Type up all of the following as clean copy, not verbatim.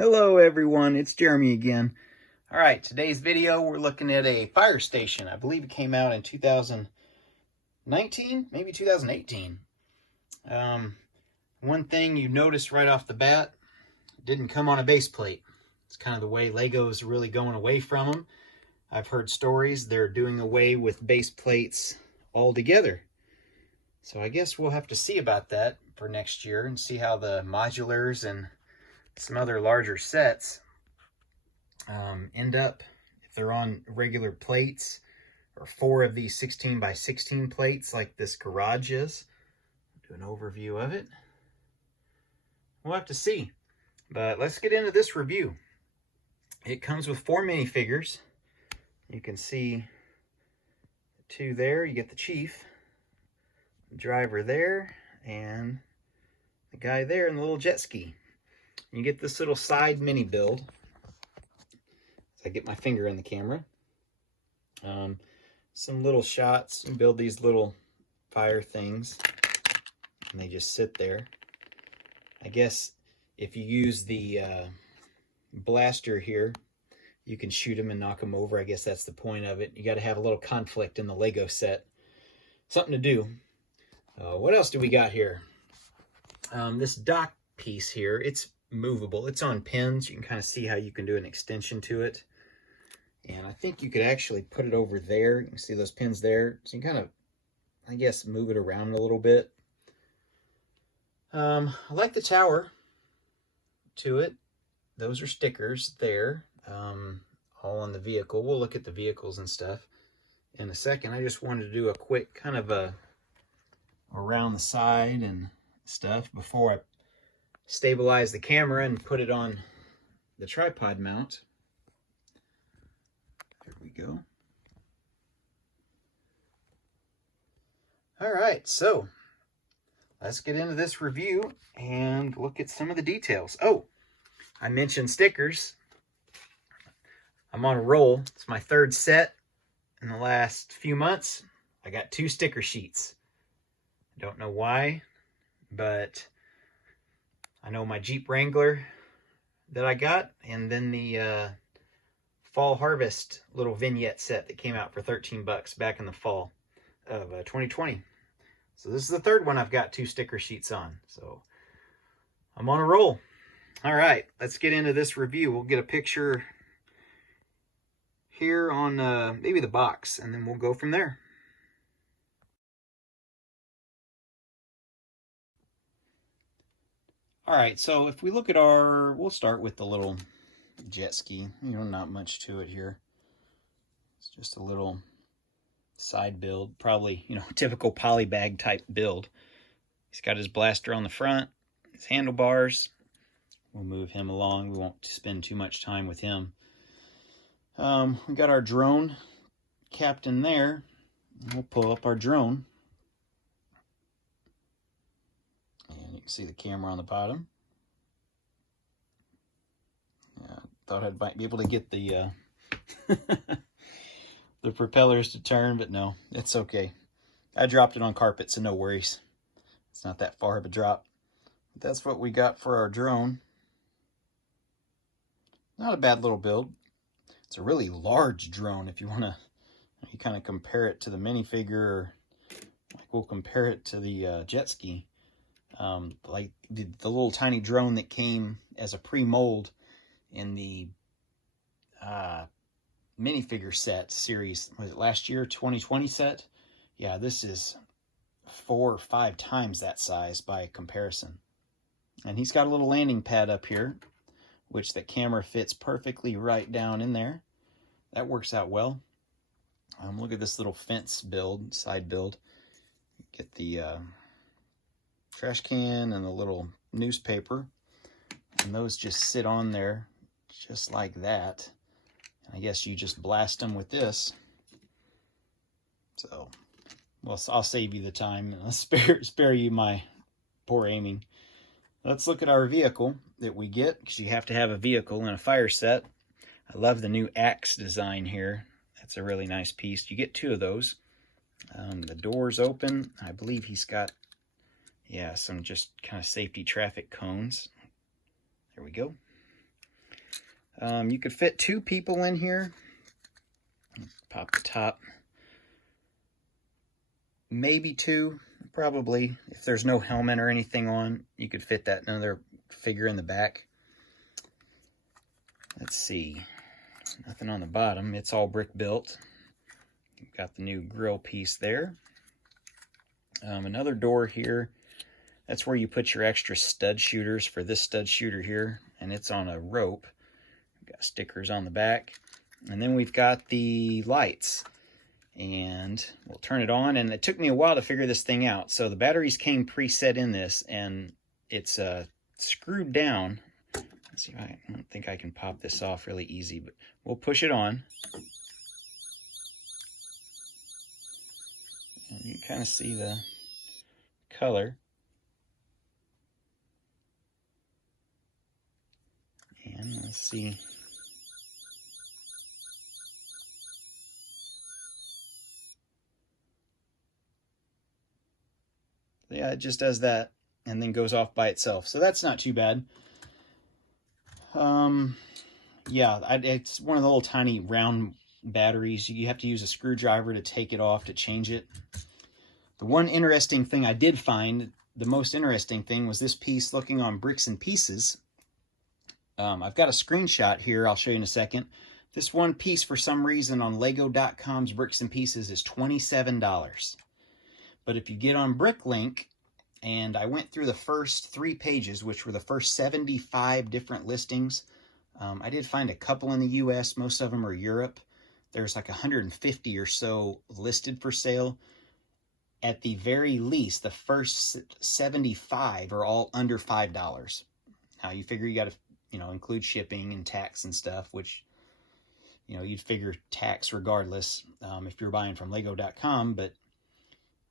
Hello everyone, it's Jeremy again. Alright, today's video we're looking at a fire station. I believe it came out in 2019, maybe 2018. One thing you noticed right off the bat, it didn't come on a base plate. It's kind of the way Lego's really going away from them. I've heard stories they're doing away with base plates altogether. So I guess we'll have to see about that for next year and see how the modulars and some other larger sets end up, if they're on regular plates or 4 of these 16 by 16 plates like this garage is. Do an overview of it. We'll have to see, but let's get into this review. It comes with 4 minifigures. You can see the 2 there. You get the chief, the driver there, and the guy there in the little jet ski. You get this little side mini build. As I get my finger in the camera. Some little shots. You build these little fire things. And they just sit there. I guess if you use the blaster here, you can shoot them and knock them over. I guess that's the point of it. You got to have a little conflict in the Lego set. Something to do. What else do we got here? This dock piece here. It's movable. It's on pins. You can kind of see how you can do an extension to it. And I think you could actually put it over there. You can see those pins there. So you can kind of, I guess, move it around a little bit. I like the tower to it. Those are stickers there. All on the vehicle. We'll look at the vehicles and stuff in a second. I just wanted to do a quick kind of a around the side and stuff before I stabilize the camera and put it on the tripod mount. There we go. All right, so let's get into this review and look at some of the details. Oh, I mentioned stickers. I'm on a roll. It's my 3rd set in the last few months. I got 2 sticker sheets. I don't know why, but I know my Jeep Wrangler that I got, and then the Fall Harvest little vignette set that came out for 13 bucks back in the fall of 2020. So this is the 3rd one I've got 2 sticker sheets on. So I'm on a roll. All right, let's get into this review. We'll get a picture here on maybe the box, and then we'll go from there. All right, so if we look at we'll start with the little jet ski. You know, not much to it here. It's just a little side build, probably, you know, typical polybag type build. He's got his blaster on the front, his handlebars. We'll move him along. We won't spend too much time with him. We got our drone captain there. We'll pull up our drone. And you can see the camera on the bottom. Yeah, thought I might be able to get the the propellers to turn, but no, it's okay. I dropped it on carpet, so no worries. It's not that far of a drop. But that's what we got for our drone. Not a bad little build. It's a really large drone if you want to, you kind of compare it to the minifigure, or like we'll compare it to the jet ski. Like the little tiny drone that came as a pre-mold in the minifigure set series. Was it last year, 2020 set? Yeah, this is 4 or 5 times that size by comparison. And he's got a little landing pad up here, which the camera fits perfectly right down in there. That works out well. Look at this little fence build, side build. Get the trash can and the little newspaper, and those just sit on there just like that. And I guess you just blast them with this. So, well, I'll save you the time and I'll spare you my poor aiming. Let's look at our vehicle that we get, because you have to have a vehicle in a fire set. I love the new axe design here. That's a really nice piece. You get 2 of those. The doors open. I believe he's got, yeah, some just kind of safety traffic cones. There we go. You could fit 2 people in here. Pop the top. Maybe 2, probably. If there's no helmet or anything on, you could fit that another figure in the back. Let's see. Nothing on the bottom. It's all brick built. You've got the new grill piece there. Another door here. That's where you put your extra stud shooters for this stud shooter here, and it's on a rope. We've got stickers on the back. And then we've got the lights. And we'll turn it on, and it took me a while to figure this thing out. So the batteries came preset in this, and it's screwed down. Let's see, I don't think I can pop this off really easy, but we'll push it on. And you can kind of see the color. And let's see. Yeah, it just does that and then goes off by itself. So that's not too bad. Yeah, it's one of the little tiny round batteries. You have to use a screwdriver to take it off to change it. The one interesting thing I did find, the most interesting thing, was this piece looking on Bricks and Pieces. I've got a screenshot here. I'll show you in a second. This one piece, for some reason, on Lego.com's Bricks and Pieces is $27. But if you get on BrickLink, and I went through the first 3 pages, which were the first 75 different listings. I did find a couple in the US. Most of them are Europe. There's like 150 or so listed for sale. At the very least, the first 75 are all under $5. Now, you figure you got to, include shipping and tax and stuff, which, you'd figure tax regardless if you're buying from Lego.com, but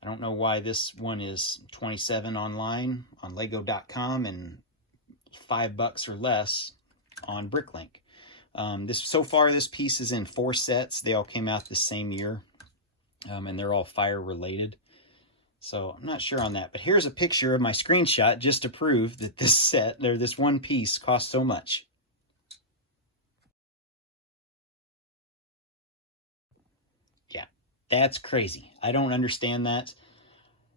I don't know why this one is $27 online on Lego.com and $5 or less on BrickLink. So far, this piece is in 4 sets. They all came out the same year, and they're all fire related. So I'm not sure on that. But here's a picture of my screenshot just to prove that this one piece costs so much. That's crazy. I don't understand that.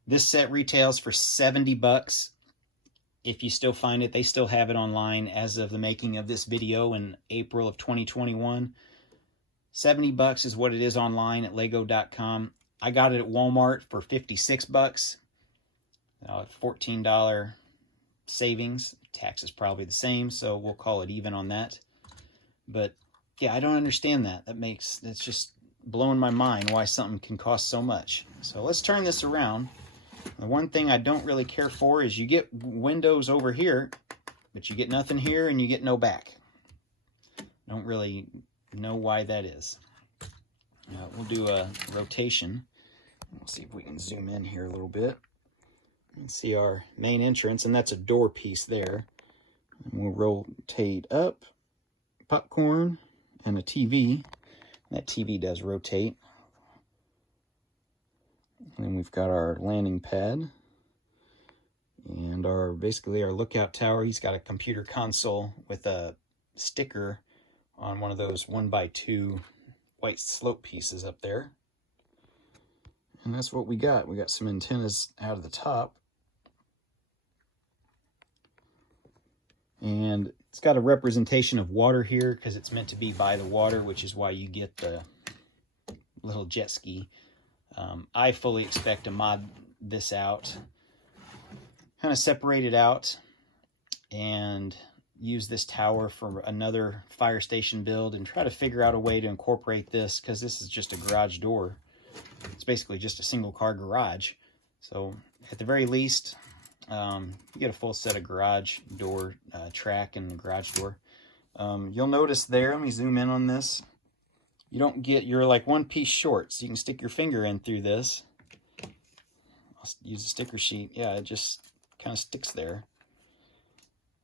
This set retails for $70. If you still find it, they still have it online as of the making of this video in April of 2021. $70 is what it is online at Lego.com. I got it at Walmart for $56. $14 savings. Tax is probably the same, so we'll call it even on that. But yeah, I don't understand that. That's just blowing my mind why something can cost so much. So let's turn this around. The one thing I don't really care for is you get windows over here, but you get nothing here and you get no back. Don't really know why that is. We'll do a rotation. We'll see if we can zoom in here a little bit and see our main entrance, and that's a door piece there. And we'll rotate up, popcorn, and a TV. That TV does rotate. And then we've got our landing pad and basically our lookout tower. He's got a computer console with a sticker on one of those 1x2 white slope pieces up there. And that's what we got. We got some antennas out of the top. And it's got a representation of water here because it's meant to be by the water, which is why you get the little jet ski. I fully expect to mod this out, kind of separate it out, and use this tower for another fire station build and try to figure out a way to incorporate this, because this is just a garage door. It's basically just a single car garage. So at the very least, you get a full set of garage door track and garage door. You'll notice there, let me zoom in on this. You're like one piece short, so you can stick your finger in through this. I'll use a sticker sheet. Yeah, it just kind of sticks there.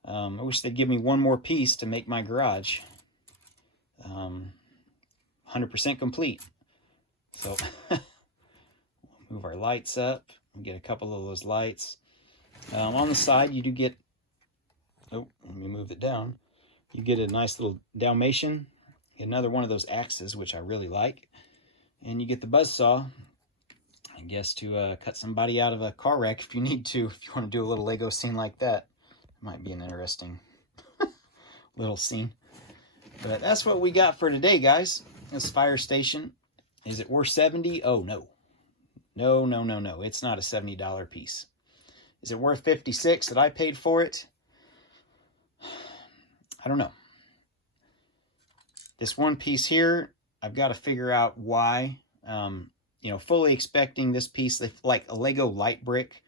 I wish they'd give me one more piece to make my garage 100% complete. So we'll move our lights up and get a couple of those lights. On the side, you do get, let me move it down. You get a nice little Dalmatian, another one of those axes, which I really like. And you get the buzzsaw, I guess, to cut somebody out of a car wreck if you need to, if you want to do a little Lego scene like that. Might be an interesting little scene. But that's what we got for today, guys. This fire station. Is it worth $70? Oh, no. No, no, no, no. It's not a $70 piece. Is it worth $56 that I paid for it? I don't know. This one piece here, I've got to figure out why. You know, fully expecting this piece, like a Lego light brick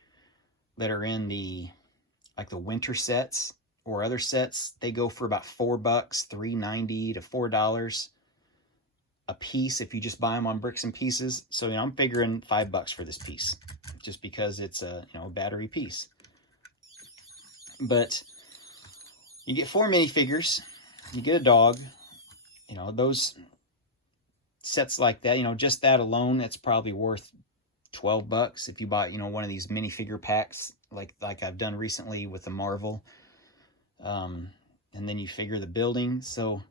that are in the, like the winter sets or other sets, they go for about $4, $3.90 to $4 a piece if you just buy them on bricks and pieces. So, you know, I'm figuring $5 for this piece, just because it's a, you know, a battery piece. But you get 4 minifigures, you get a dog, you know, those sets like that, you know, just that alone, that's probably worth $12 if you buy, you know, one of these minifigure packs like I've done recently with the Marvel. And then you figure the building. So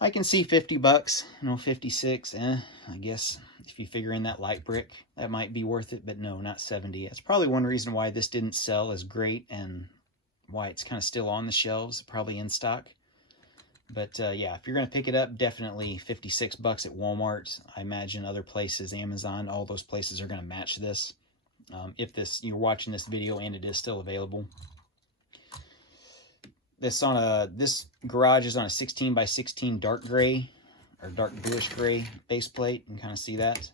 I can see $50, you know, 56. I guess if you figure in that light brick, that might be worth it, but no, not 70. That's probably one reason why this didn't sell as great and why it's kind of still on the shelves, probably in stock. But yeah, if you're going to pick it up, definitely $56 at Walmart. I imagine other places, Amazon, all those places are going to match this. If you're watching this video and it is still available. This garage is on a 16 by 16 dark gray or dark bluish gray base plate. You can kind of see that.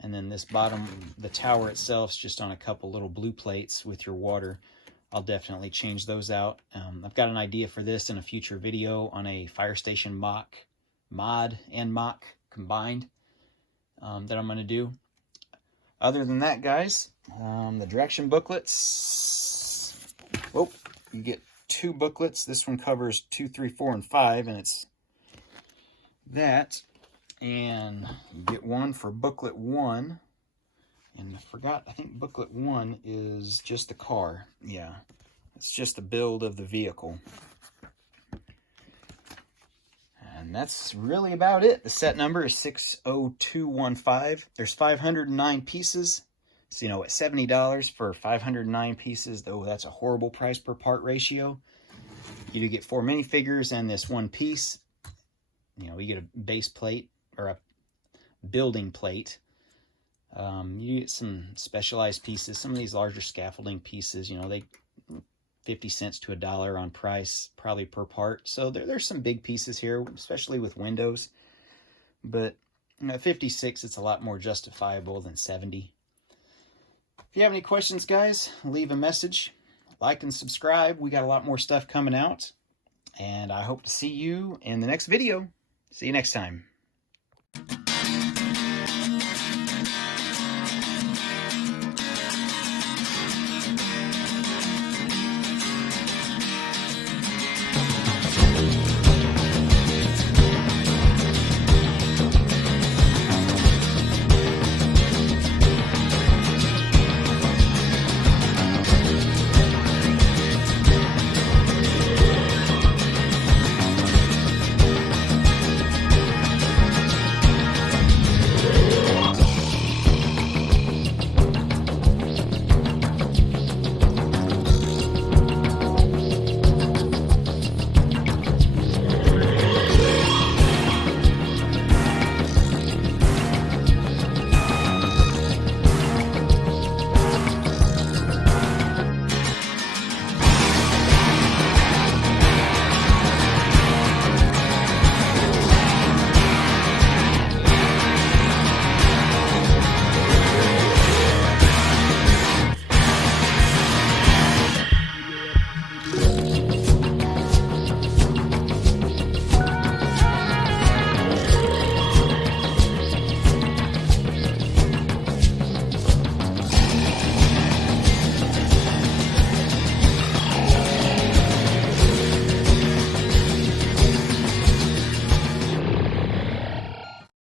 And then this bottom, the tower itself is just on a couple little blue plates with your water. I'll definitely change those out. I've got an idea for this in a future video on a fire station mod and mock combined that I'm going to do. Other than that, guys, the direction booklets. Oh, you get 2 booklets. This one covers 2, 3, 4, and 5, and it's that. And you get one for booklet 1. And I forgot, I think booklet 1 is just the car. Yeah, it's just the build of the vehicle. And that's really about it. The set number is 60215. There's 509 pieces. So, you know, at $70 for 509 pieces, though that's a horrible price per part ratio. You do get 4 minifigures and this one piece. You know, you get a base plate or a building plate. You get some specialized pieces. Some of these larger scaffolding pieces, you know, they 50 cents to $1 on price, probably per part. So there's some big pieces here, especially with windows. But you know, at 56, it's a lot more justifiable than 70. If you have any questions, guys, leave a message. Like and subscribe. We got a lot more stuff coming out. And I hope to see you in the next video. See you next time.